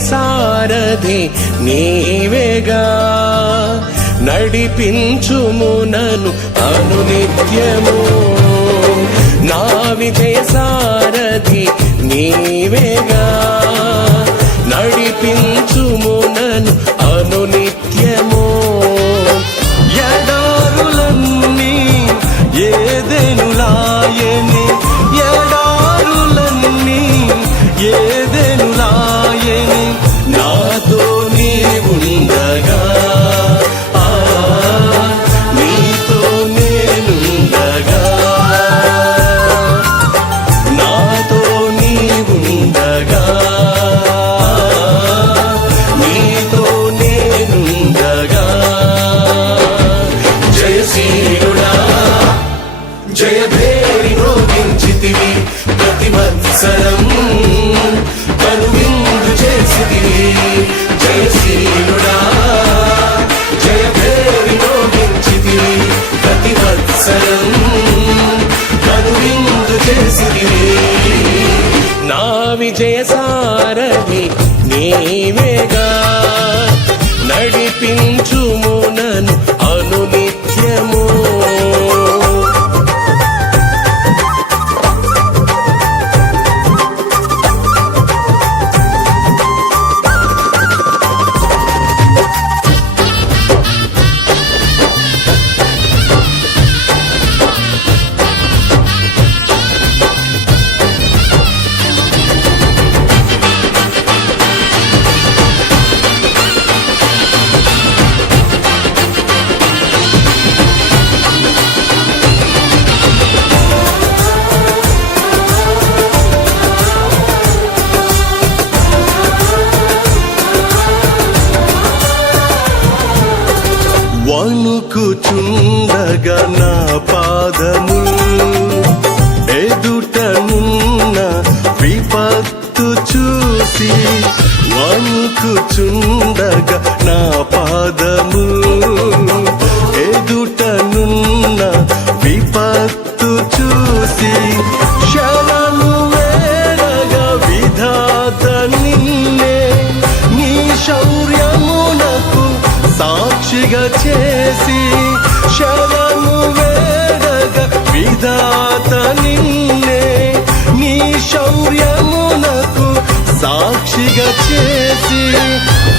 సారథి నీవేగా. నడిపించుము నను అనునిత్యము. నా విజయ సారథి నీవేగా. నడిపించు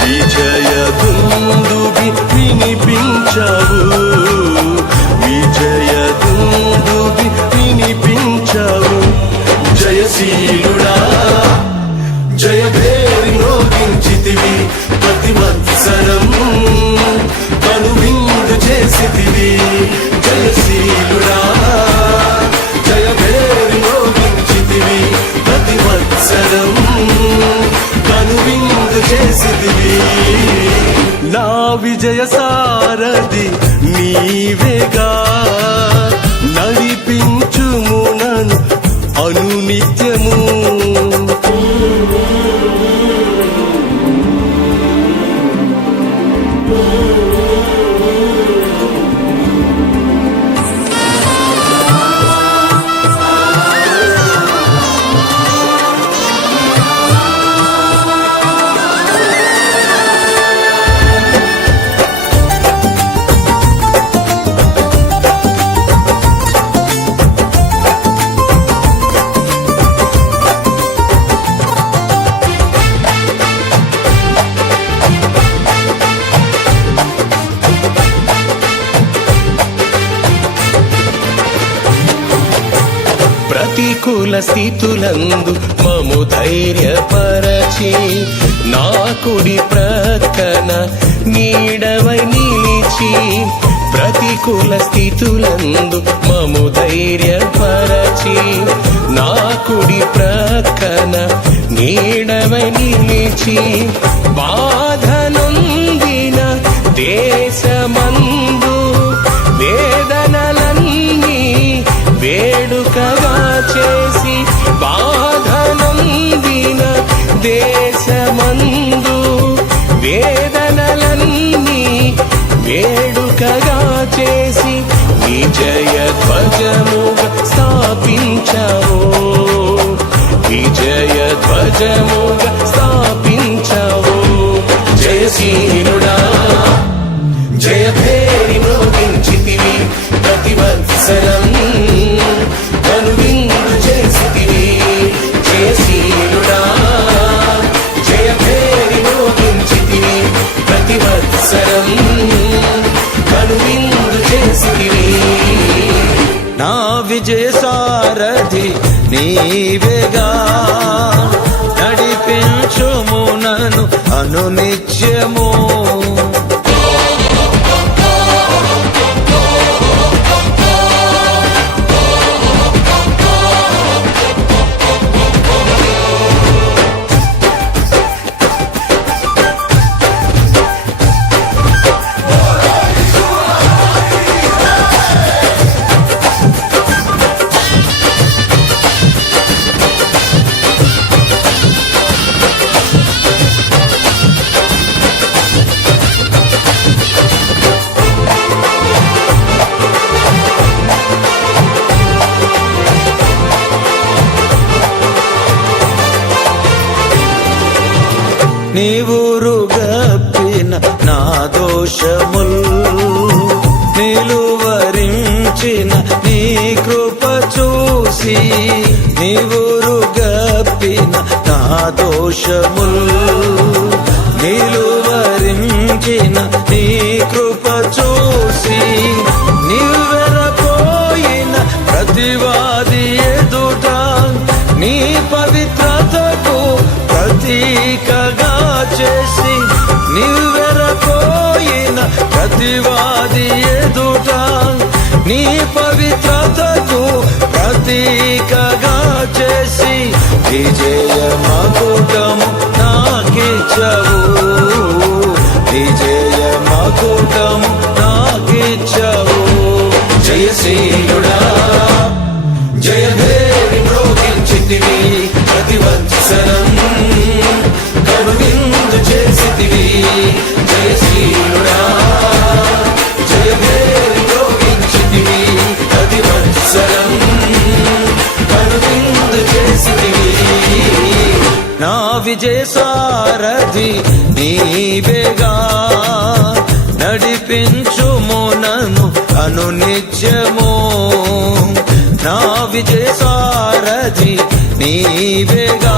విజయ దుందుబి వినిపించవు. విజయ దుందుబి విజయ సారథి నీవేగా నడిపించుము నన్ను అనునిత్య ప్రతికూల స్థితులందు మము ధైర్యపరచి నా కుడి ప్రక్కన నీడవై నిలిచి ప్రతికూల స్థితులందు మము ధైర్యపరచి నా కుడి ప్రక్కన నీడవై నిలిచి బాధనుందిన దేశమన్ విజయ సారథి నీవేగా నడిపించుమునను అనునిత్యము అనునిత్యము నీవురుగప్పిన నా దోషముల్ నిలువరించిన నీ కృప చూసి నీవురుగప్పిన నా దోషముల్ నీ పవిత్రతకు ప్రతీకగా చేసి విజయ మకుటము నాకిచ్చవు. విజయ మకుటము నాకిచ్చవు. జయశీలుడా విజయ సారథి నీవేగా నడిపించుము నన్ను అనునిత్యము. నా విజయ సారథి నీవేగా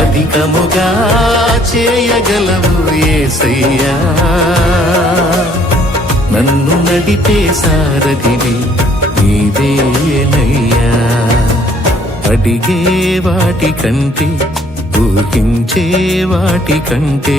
అధికముగా చేయగలవు ఏసయ్యా. నన్ను నడిపే సారథివి నీవేనయ్యా అడిగే వాటి కంటే ఊహించే వాటి కంటే.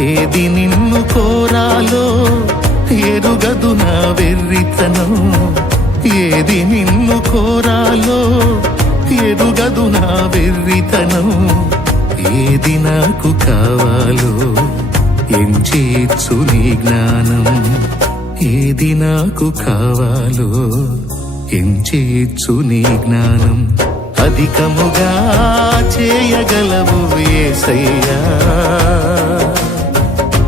ఏది నిన్ను కోరాలో ఎరుగదు నా వెర్రితనం ఏది నిన్ను కోరాలో ఎరుగదు నా వెర్రితనం ఏది నాకు కావాలో ఎంచేచ్చు నీ జ్ఞానం? ఏది నాకు కావాలో ఎంచేచ్చు నీ జ్ఞానం? అధికముగా చేయగలవు ఏసయ్యా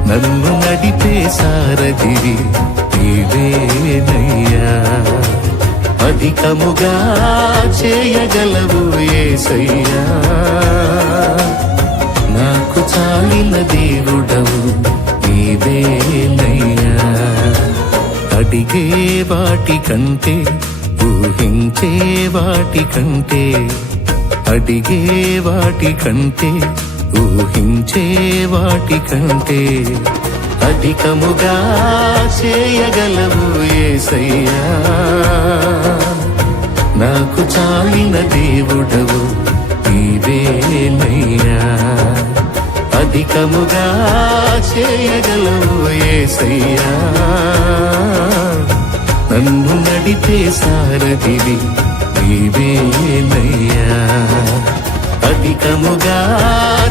నన్ను నడిపే సారథివి నీవేనయ్యా. అధికముగా చేయగలవు ఏసయ్యా. నాకు చాలిన దేవుడవు నీవేనయ్యా. అడిగే వాటి కంటే ఊహించే వాటి కంటే అడిగే వాటి కంటే ఊహించే వాటి కంటే అధికముగా చేయగలవు ఏసయ్యా. నాకు చాలిన దేవుడవు నీవేనయ్యా అధికముగా చేయగలవు ఏసయ్యా. నన్ను నడిపే సారథివి నీవేనయ్యా అధికముగా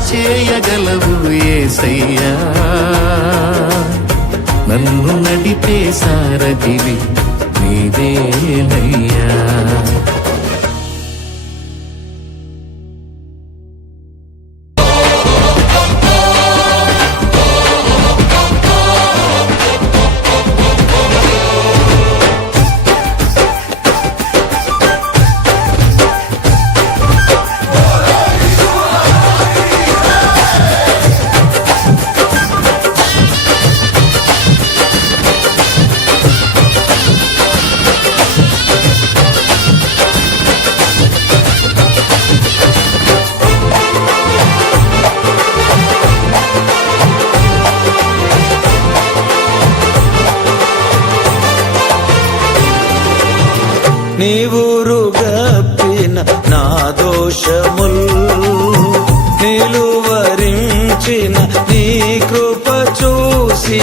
చేయగలవు ఏసయ్యా. నన్ను నడిపే సారథివి నీదేనయ్యా. నీవురు గప్పిన నా దోషముల్ నిలువరించిన నీ కృప చూసి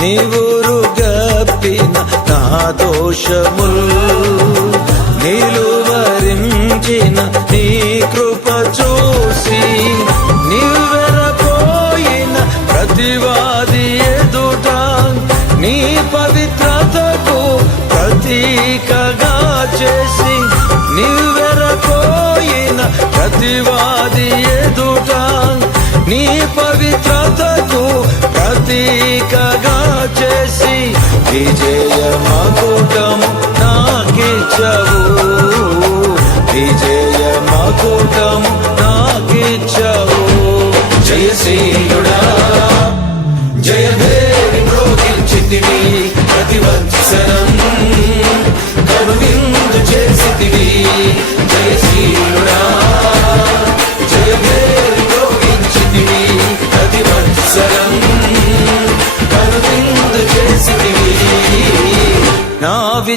నీవురు గప్పిన నా దోషముల్ విజయమగు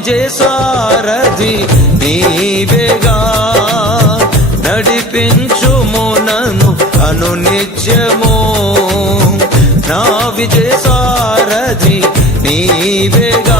నా విజయ సారథి నీవేగా నడిపించుము నన్ను అనునిత్యము నా విజయ సారథి నీవేగా